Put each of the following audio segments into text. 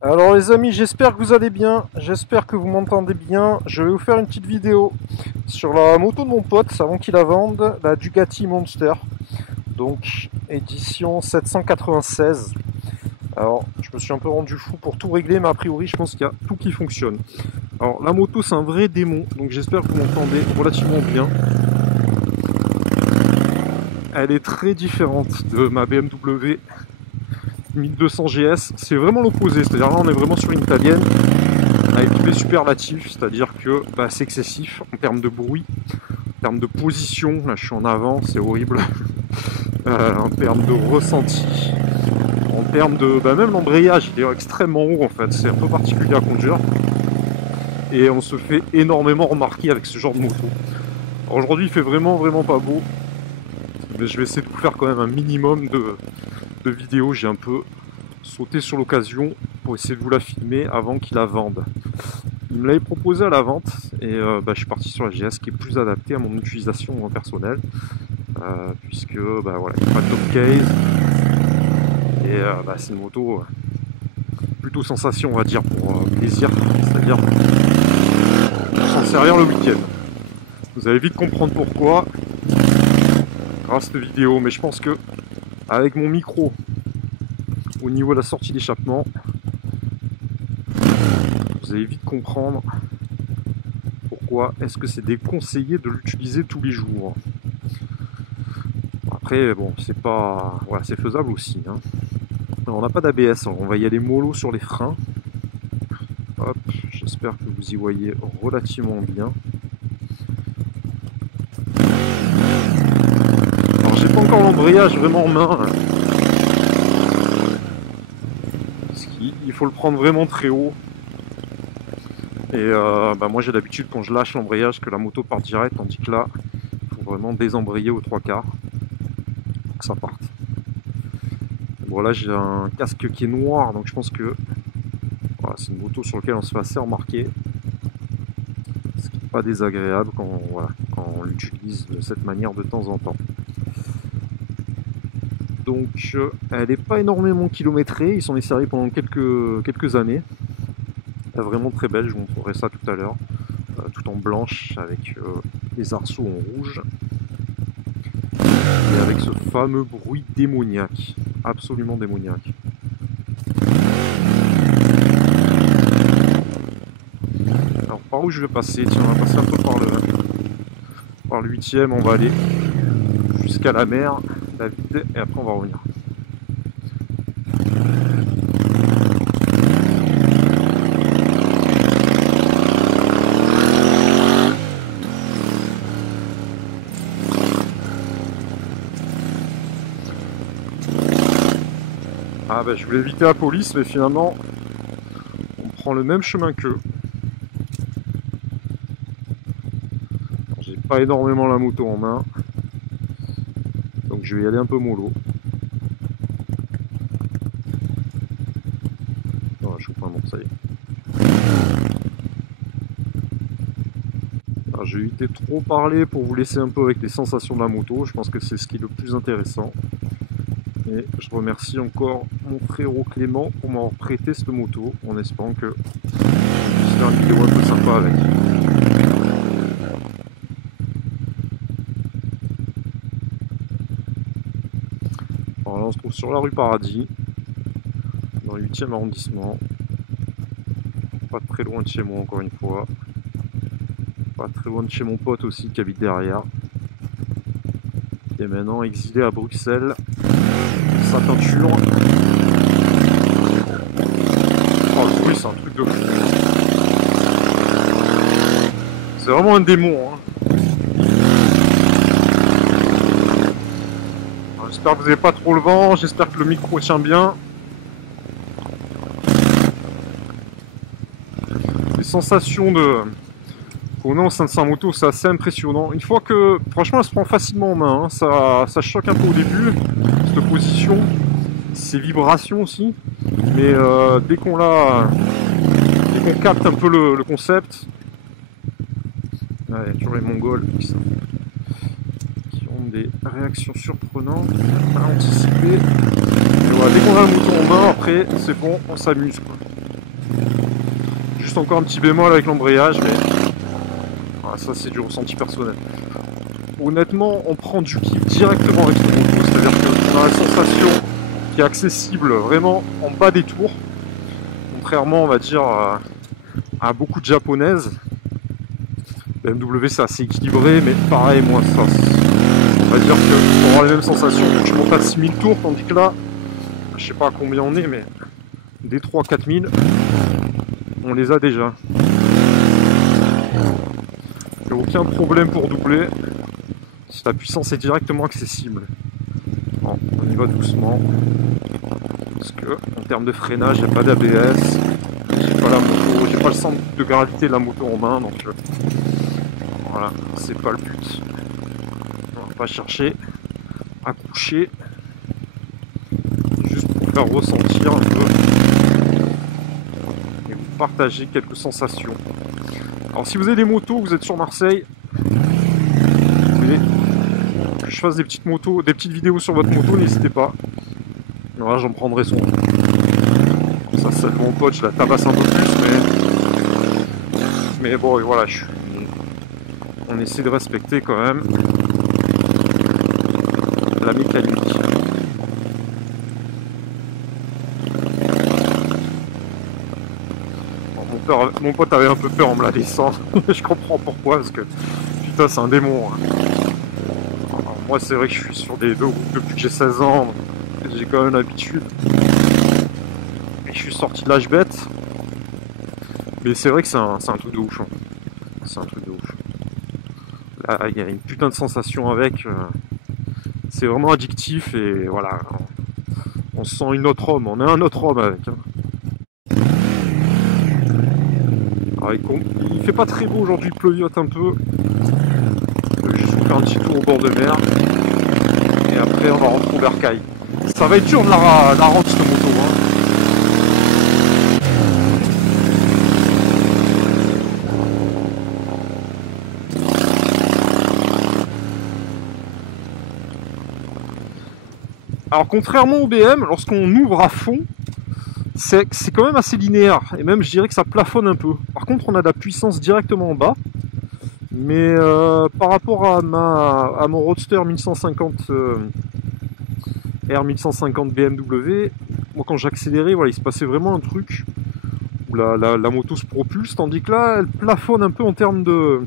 Alors les amis, j'espère que vous allez bien, j'espère que vous m'entendez bien. Je vais vous faire une petite vidéo sur la moto de mon pote avant qu'il la vende, la Ducati Monster, donc édition 796. Alors je me suis un peu rendu fou pour tout régler, mais a priori je pense qu'il y a tout qui fonctionne. Alors la moto c'est un vrai démon, donc j'espère que vous m'entendez relativement bien. Elle est très différente de ma BMW 1200 GS, c'est vraiment l'opposé, c'est-à-dire là on est vraiment sur une italienne avec tous les superlatifs, c'est-à-dire que c'est excessif en termes de bruit, en termes de position, là je suis en avant, c'est horrible, en termes de ressenti, en termes de... même l'embrayage il est extrêmement haut en fait, c'est un peu particulier à conduire, et on se fait énormément remarquer avec ce genre de moto. Alors aujourd'hui il fait vraiment pas beau, mais je vais essayer de vous faire quand même un minimum de vidéos, j'ai un peu sauté sur l'occasion pour essayer de vous la filmer avant qu'il la vende. Il me l'avait proposé à la vente et je suis parti sur la GS qui est plus adaptée à mon utilisation personnelle puisque voilà, il n'y a pas de top case et c'est une moto plutôt sensation on va dire pour plaisir, c'est-à-dire pour s'en servir le week-end. Vous allez vite comprendre pourquoi grâce à cette vidéo, mais je pense que avec mon micro au niveau de la sortie d'échappement, vous allez vite comprendre pourquoi est-ce que c'est déconseillé de l'utiliser tous les jours. Après, bon, c'est pas... Voilà, c'est faisable aussi. Hein. Alors, on n'a pas d'ABS, on va y aller mollo sur les freins. Hop, j'espère que vous y voyez relativement bien. Alors, j'ai pas encore l'embrayage vraiment en main. Parce qu'il faut le prendre vraiment très haut. Et moi j'ai l'habitude quand je lâche l'embrayage que la moto part direct, tandis que là il faut vraiment désembrayer aux trois quarts pour que ça parte. Bon là j'ai un casque qui est noir, donc je pense que voilà, c'est une moto sur laquelle on se fait assez remarquer, ce qui n'est pas désagréable quand on l'utilise de cette manière de temps en temps. Donc elle n'est pas énormément kilométrée, il s'en est servi pendant quelques années. Elle est vraiment très belle, je vous montrerai ça tout à l'heure. Tout en blanche avec les arceaux en rouge et avec ce fameux bruit démoniaque, absolument démoniaque. Alors par où je vais passer? Tiens, on va passer un peu par le 8ème, on va aller jusqu'à la mer, David, et après on va revenir. Ah je voulais éviter la police, mais finalement on prend le même chemin qu'eux. J'ai pas énormément la moto en main, donc je vais y aller un peu mollo. Non, je coupe un bon, ça y est. Alors, je vais éviter de trop parler pour vous laisser un peu avec les sensations de la moto, je pense que c'est ce qui est le plus intéressant. Et je remercie encore mon frérot Clément pour m'avoir prêté cette moto, en espérant que je puisse faire une vidéo un peu sympa avec. Alors là on se trouve sur la rue Paradis, dans le 8e arrondissement. Pas très loin de chez moi encore une fois. Pas très loin de chez mon pote aussi qui habite derrière. Qui est maintenant exilé à Bruxelles. Sa peinture. Oh le bruit c'est un truc de fou. C'est vraiment un démon. Hein. J'espère que vous n'avez pas trop le vent, j'espère que le micro tient bien. Les sensations qu'on a en sein de sa moto, c'est assez impressionnant. Une fois que, franchement, elle se prend facilement en main. Hein. Ça choque un peu au début, cette position, ces vibrations aussi. Mais dès qu'on capte un peu le concept, il y a toujours les Mongols qui ont des réactions surprenantes, à anticiper. Et voilà, dès qu'on a la moto en main, après, c'est bon, on s'amuse. Juste encore un petit bémol avec l'embrayage, mais voilà, ça c'est du ressenti personnel. Honnêtement, on prend du kiff directement avec cette moto, c'est-à-dire qu'on a la sensation qui est accessible vraiment en bas des tours, contrairement, on va dire, à beaucoup de japonaises. BMW c'est assez équilibré, mais pareil, moi, ça, on va dire que pour avoir les mêmes sensations, je monte à 6000 tours, tandis que là, je sais pas à combien on est, mais des 3-4000, on les a déjà. Il n'y a aucun problème pour doubler. Si la puissance est directement accessible. Bon, on y va doucement. Parce que en termes de freinage, il n'y a pas d'ABS. J'ai pas la moto, j'ai pas le centre de gravité de la moto en main, donc voilà, c'est pas le but. On va pas chercher à coucher. Juste pour faire ressentir un peu et vous partager quelques sensations. Alors si vous avez des motos, vous êtes sur Marseille, vous voulez que je fasse des petites motos, des petites vidéos sur votre moto, n'hésitez pas. Voilà, j'en prendrai soin. Ça, celle de mon pote, je la tabasse un peu plus, mais bon, voilà, on essaie de respecter quand même la mécanique. Mon pote avait un peu peur en me la laissant. Je comprends pourquoi, parce que putain, c'est un démon. Hein. Alors, moi, c'est vrai que je suis sur des deux routes depuis que j'ai 16 ans, j'ai quand même l'habitude. Et je suis sorti de l'âge bête. Mais c'est vrai que c'est un truc de ouf. Hein. C'est un truc de ouf. Là, il y a une putain de sensation avec. C'est vraiment addictif et voilà. On se sent une autre homme. On est un autre homme avec. Hein. Il fait pas très beau aujourd'hui, il pleuviote un peu. Je vais juste faire un petit tour au bord de mer. Et après on va rentrer au bercail. Ça va être dur de la rendre cette moto. Hein. Alors contrairement au BM, lorsqu'on ouvre à fond, c'est quand même assez linéaire, et même je dirais que ça plafonne un peu. Par contre on a de la puissance directement en bas, mais par rapport à mon Roadster 1150 R1150 BMW, moi quand j'accélérais, voilà, il se passait vraiment un truc où la moto se propulse, tandis que là elle plafonne un peu en termes de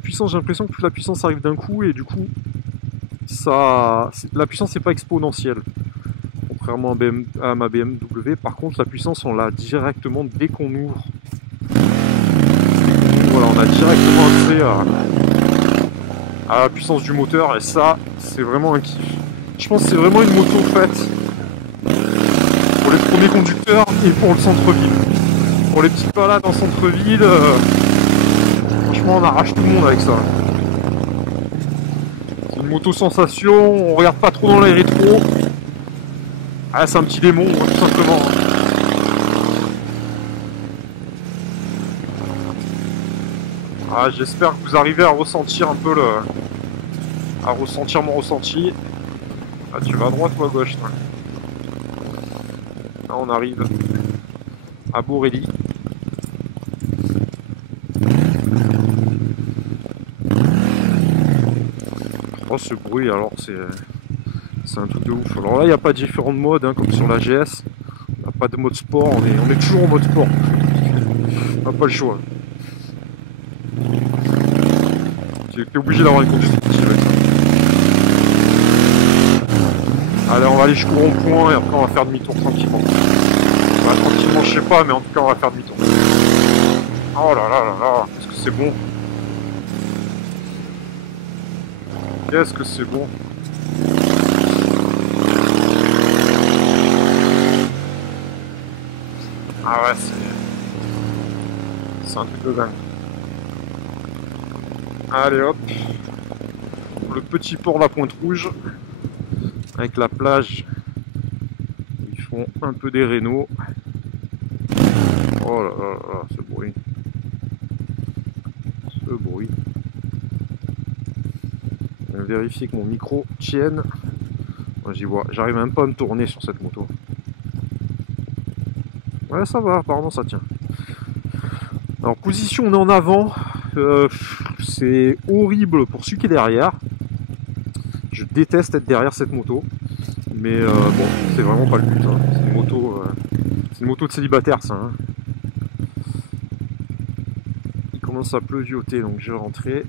puissance. J'ai l'impression que toute la puissance arrive d'un coup, et du coup la puissance n'est pas exponentielle. Contrairement à ma BMW, par contre la puissance on l'a directement dès qu'on ouvre. Voilà, on a directement accès à la puissance du moteur, et ça c'est vraiment un kiff. Je pense que c'est vraiment une moto faite pour les premiers conducteurs et pour le centre-ville. Pour les petites balades en centre-ville, franchement on arrache tout le monde avec ça. C'est une moto sensation, on regarde pas trop dans les rétros. Ah, c'est un petit démon, tout simplement. Ah, j'espère que vous arrivez à ressentir un peu à ressentir mon ressenti. Ah, tu vas à droite ou à gauche, toi? Là, on arrive à Borély. Oh, ce bruit, alors, c'est un truc de ouf. Alors là, il n'y a pas différents modes, hein, comme sur la GS. On n'a pas de mode sport, on est toujours en mode sport. On n'a pas le choix. T'es obligé d'avoir une conduite sportive avec ça. Allez, on va aller jusqu'au rond-point et après on va faire demi-tour tranquillement. Enfin, tranquillement, je sais pas, mais en tout cas, on va faire demi-tour. Oh là là là là, qu'est-ce que c'est bon. Qu'est-ce que c'est bon. Ah ouais, c'est un truc de dingue. Allez hop, le petit port de la Pointe Rouge, avec la plage, ils font un peu des rénaux. Oh là là là, ce bruit. Ce bruit. Je vais vérifier que mon micro tienne. J'y vois, j'arrive même pas à me tourner sur cette moto. Ouais, ça va, apparemment ça tient. Alors, position, on est en avant. C'est horrible pour celui qui est derrière. Je déteste être derrière cette moto. Mais bon, c'est vraiment pas le but. Hein. C'est une moto de célibataire, ça. Hein. Il commence à pleuvioter, donc je vais rentrer.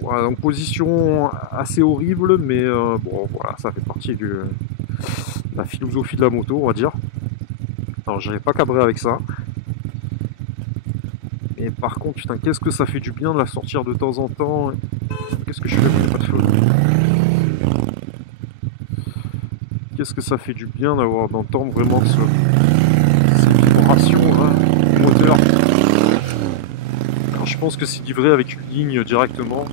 Voilà, donc position assez horrible, mais bon, voilà, ça fait partie de la philosophie de la moto, on va dire. Alors, j'avais pas cabré avec ça. Et par contre, putain, qu'est-ce que ça fait du bien de la sortir de temps en temps. Qu'est-ce que je fais quand il n'y a pas de feu? Qu'est-ce que ça fait du bien d'entendre vraiment cette vibration hein, du moteur. Alors, je pense que c'est livré avec une ligne directement.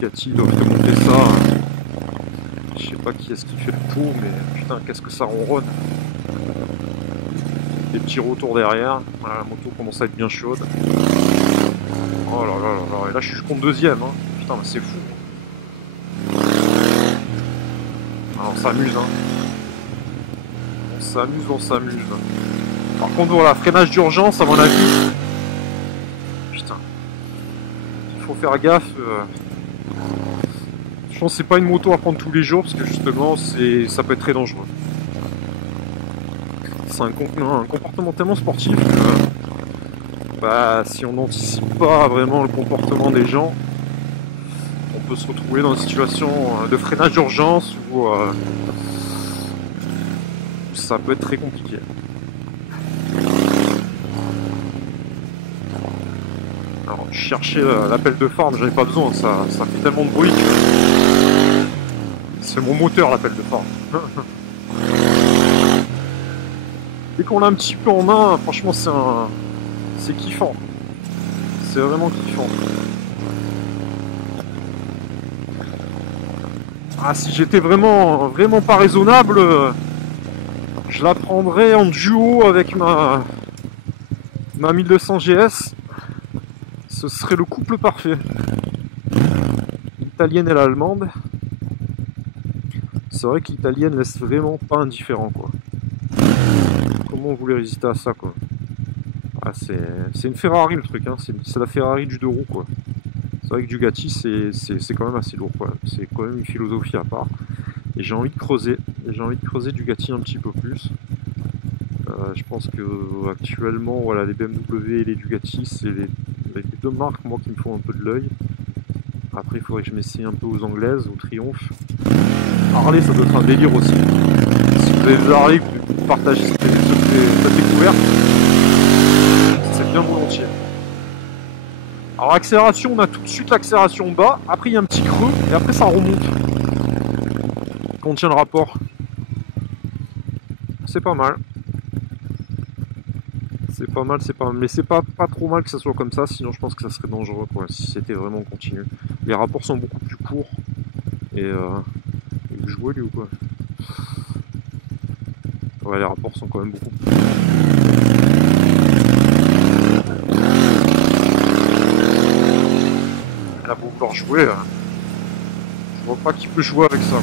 Cathy doit te monter ça. Hein. Je sais pas qui est-ce qui fait le pot, mais putain, qu'est-ce que ça ronronne. Des petits retours derrière. Voilà, la moto commence à être bien chaude. Oh là là là là. Et là, je suis contre deuxième. Hein. Putain, c'est fou. Alors, on s'amuse. Hein. On s'amuse. Par contre, voilà, freinage d'urgence, à mon avis. Putain. Il faut faire gaffe. Je pense que c'est pas une moto à prendre tous les jours parce que justement, ça peut être très dangereux. C'est un comportement tellement sportif que bah, si on n'anticipe pas vraiment le comportement des gens, on peut se retrouver dans une situation de freinage d'urgence où ça peut être très compliqué. Alors, je cherchais l'appel de phare, mais j'en ai pas besoin, ça fait tellement de bruit que c'est mon moteur l'appel de phare. Dès qu'on l'a un petit peu en main, franchement c'est kiffant. C'est vraiment kiffant. Ah, si j'étais vraiment pas raisonnable, je la prendrais en duo avec ma 1200 GS. Ce serait le couple parfait. L'italienne et l'allemande. C'est vrai que l'italienne laisse vraiment pas indifférent quoi. Comment on voulait résister à ça quoi. Ah, c'est une Ferrari le truc, hein. C'est la Ferrari du deux roues quoi. C'est vrai que Ducati c'est quand même assez lourd quoi. C'est quand même une philosophie à part. Et j'ai envie de creuser. Ducati un petit peu plus. Je pense que actuellement voilà, les BMW et les Ducati c'est les deux marques moi qui me font un peu de l'œil. Après il faudrait que je m'essaye un peu aux anglaises, au Triumph. Harley ça doit être un délire aussi. Si vous avez des Harley, vous partagez cette découverte, c'est bien volontiers. Alors accélération, on a tout de suite l'accélération bas, après il y a un petit creux, et après ça remonte. Quand on tient le rapport. C'est pas mal. C'est pas mal, mais c'est pas trop mal que ça soit comme ça, sinon je pense que ça serait dangereux quoi, si c'était vraiment continu. Les rapports sont beaucoup plus courts, et vous jouez lui ou quoi? Ouais, les rapports sont quand même beaucoup plus. Là, pour vouloir jouer, je vois pas qui peut jouer avec ça.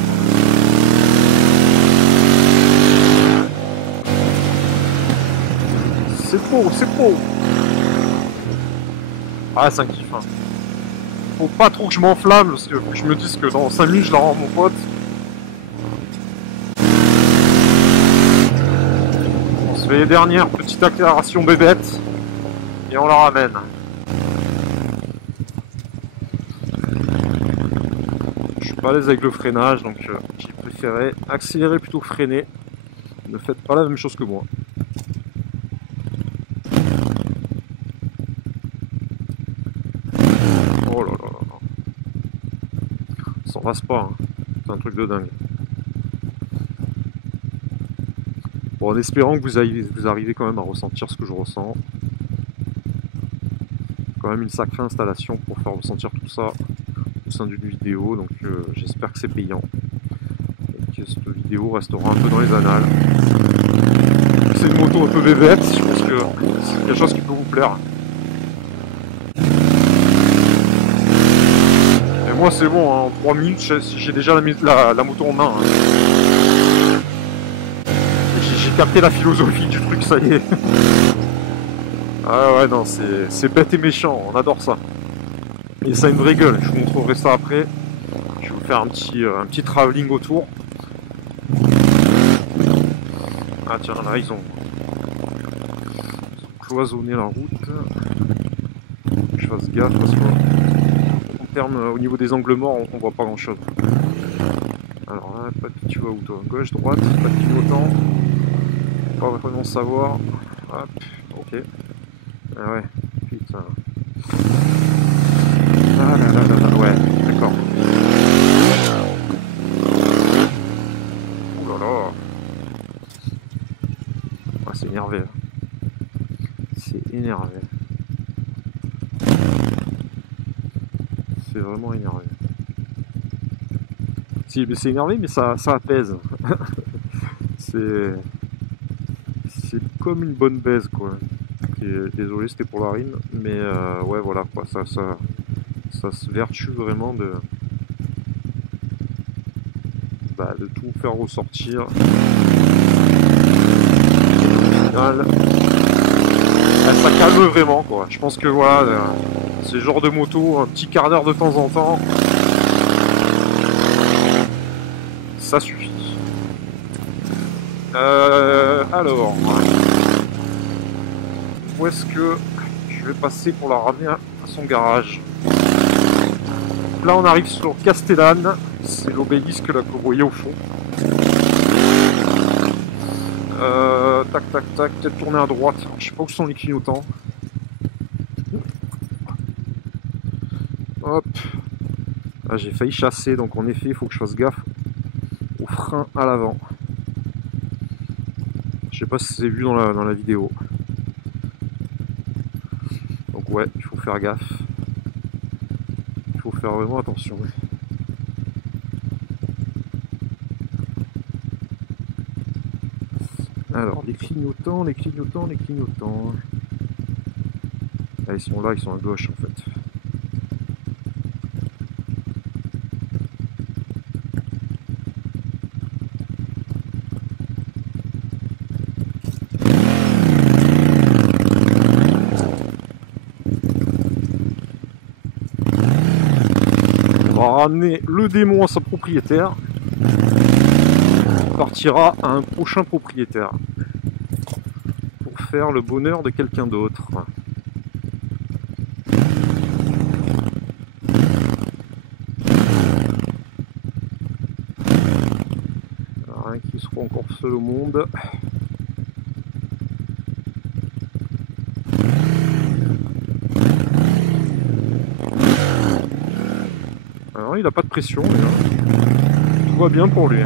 C'est pro. Ah, c'est un kiff. Hein. Faut pas trop que je m'enflamme, parce que faut que je me dise que dans 5 minutes, je la rends à mon pote. On se fait les dernières petites accélérations bébêtes, et on la ramène. Je suis pas à l'aise avec le freinage, donc j'ai préféré accélérer plutôt que freiner. Ne faites pas la même chose que moi. Oh là là là là. Ça rase pas, hein. C'est un truc de dingue. Bon, en espérant que vous arrivez quand même à ressentir ce que je ressens. Quand même une sacrée installation pour faire ressentir tout ça au sein d'une vidéo, donc j'espère que c'est payant. Et que cette vidéo restera un peu dans les annales. C'est une moto un peu bébête, je pense que c'est quelque chose qui peut vous plaire. Et moi c'est bon, hein, en 3 minutes j'ai déjà la moto en main. Hein. J'ai capté la philosophie du truc, ça y est. Ah ouais, non, c'est bête et méchant, on adore ça. Et ça a une vraie gueule, je vous montrerai ça après. Je vais vous faire un petit travelling autour. Ah tiens, là ils ont cloisonné la route. Je fasse gaffe parce qu'au niveau des angles morts, on voit pas grand chose. Alors là, tu vas où toi? Gauche, droite, pas de clignotant. Pas vraiment savoir. Hop, ok. Ah ouais, putain. Ah là là là là, ouais, d'accord. Ouh là là. Ah, c'est énervé. C'est énervé. C'est vraiment énervé. C'est énervé, mais ça apaise. C'est comme une bonne baise, quoi. Et désolé, c'était pour la rime, mais ouais, voilà, quoi. Ça se vertue vraiment de tout faire ressortir. Ça calme vraiment, quoi. Je pense que voilà, c'est le genre de moto, un petit quart d'heure de temps en temps, ça suffit. Alors, où est-ce que je vais passer pour la ramener à son garage? Là, on arrive sur Castellane, c'est l'obélisque là que vous voyez au fond. Tac, tac, tac, peut-être tourner à droite. Alors, je sais pas où sont les clignotants. Hop. Ah, j'ai failli chasser, donc en effet, il faut que je fasse gaffe au frein à l'avant. Je sais pas si c'est vu dans la vidéo. Donc ouais, il faut faire gaffe. Il faut faire vraiment attention. Alors, les clignotants, les clignotants, les clignotants. Ah, ils sont là, ils sont à gauche en fait. On va ramener le démon à son propriétaire. Il partira à un prochain propriétaire. Pour faire le bonheur de quelqu'un d'autre. Rien qui sera encore seul au monde. Alors il n'a pas de pression, tout va bien pour lui.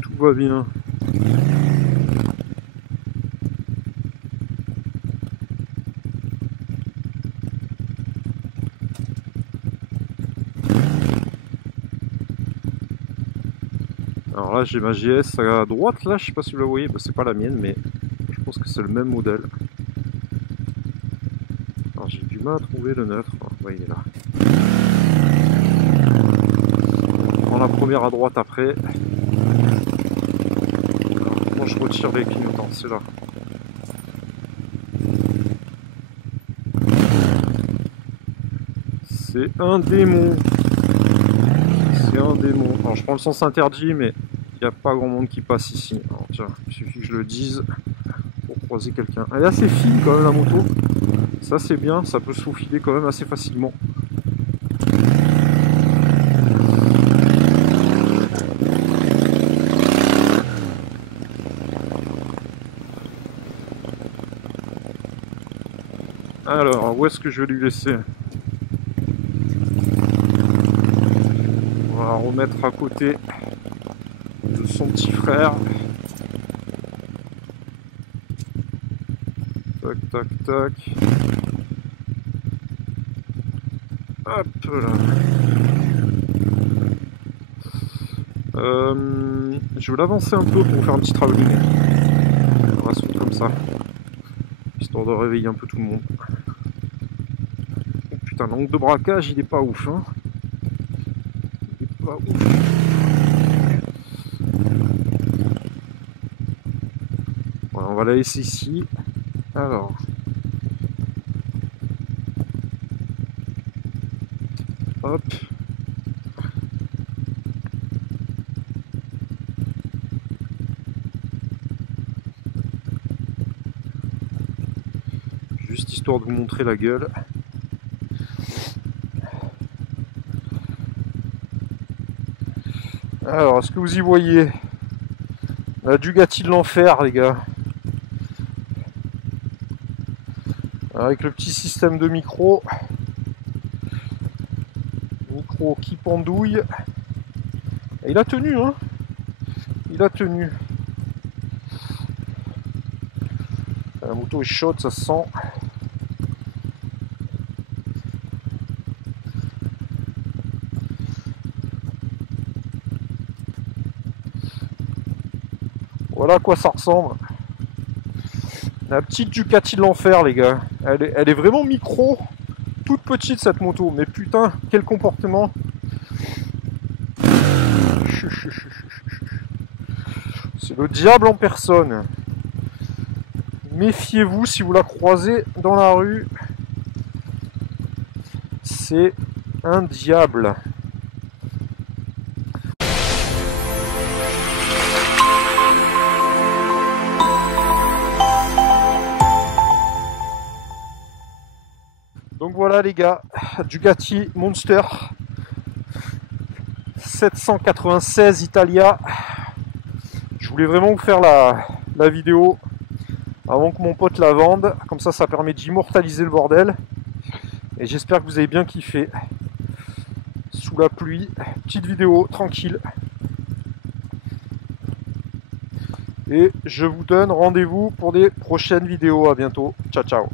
Tout va bien. Alors là j'ai ma GS à droite, là je sais pas si vous la voyez, c'est pas la mienne mais je pense que c'est le même modèle. Alors j'ai du mal à trouver le neutre, ouais il est là. On prend la première à droite après. Alors, comment je retire les clignotants? C'est là. C'est un démon. C'est un démon. Alors je prends le sens interdit mais il n'y a pas grand monde qui passe ici. Alors, tiens, il suffit que je le dise pour croiser quelqu'un. Elle est assez fine quand même la moto. Ça c'est bien, ça peut se faufiler quand même assez facilement. Alors, où est-ce que je vais lui laisser? On va remettre à côté de son petit frère. Tac, tac, tac. Hop là. Je vais l'avancer un peu pour faire un petit travelling. On va se faire comme ça, histoire de réveiller un peu tout le monde. putain, l'angle de braquage, il est pas ouf, hein. Il est pas ouf. Voilà, on va la laisser ici. Alors. Hop. Juste histoire de vous montrer la gueule. Alors, est-ce que vous y voyez la Ducati de l'enfer, les gars? Avec le petit système de micro. Micro qui pendouille. Et il a tenu, hein. Il a tenu. La moto est chaude, ça se sent. Voilà à quoi ça ressemble. La petite Ducati de l'enfer, les gars. Elle est vraiment micro. Toute petite cette moto. Mais putain, quel comportement. C'est le diable en personne. Méfiez-vous si vous la croisez dans la rue. C'est un diable. Donc voilà les gars, Ducati Monster 796 Italia. Je voulais vraiment vous faire la vidéo avant que mon pote la vende. Comme ça permet d'immortaliser le bordel. Et j'espère que vous avez bien kiffé. Sous la pluie, petite vidéo tranquille. Et je vous donne rendez-vous pour des prochaines vidéos. À bientôt. Ciao, ciao.